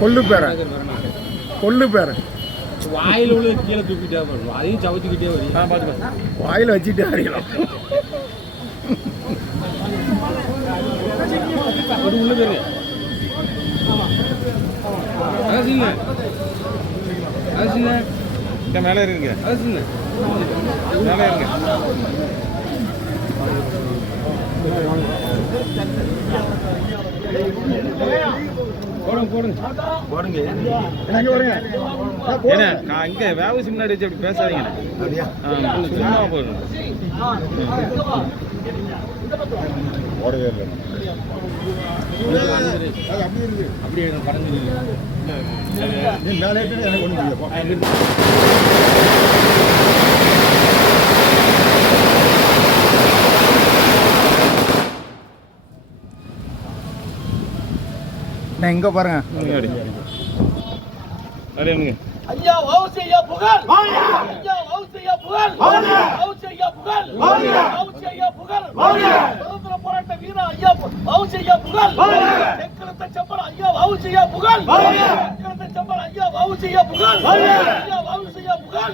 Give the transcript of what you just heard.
கொள்ளு பேரன் கொள்ளு பேரன் வாயில் உள்ள கீழே தூக்கிட்டே வரும். அதையும் சவச்சுக்கிட்டே வரும். வாயில் வச்சுட்டு அறியலாம் அது உள்ள பேரு. அது சின்ன அது சின்ன இந்த மேலே இருக்குங்க அது சின்ன மேலே இருக்கு போடுங்க போடுங்க. போடுங்க. எங்க வருங்க. ஏன்னா நான் இங்கே வேவசி முன்னாடி வச்சு அப்படி பேசாதீங்க. சும்மா போடுங்க. ஓடவே இல்லை அப்படியே நீ மேலே எனக்கு ஒன்றும் நான் இங்கே பாருங்க. அப்படியே ஐயா வவுசையா புகழ். ஐயா வவுசையா புகழ். வவுசையா புகழ். வவுசையா புகழ். சுதந்திர போராட்ட வீரர் ஐயா வவுசையா புகழ். செக்கலத்த செப்பல் ஐயா வவுசையா புகழ். செக்கலத்த செப்பல் ஐயா வவுசையா புகழ். ஐயா வவுசையா புகழ்.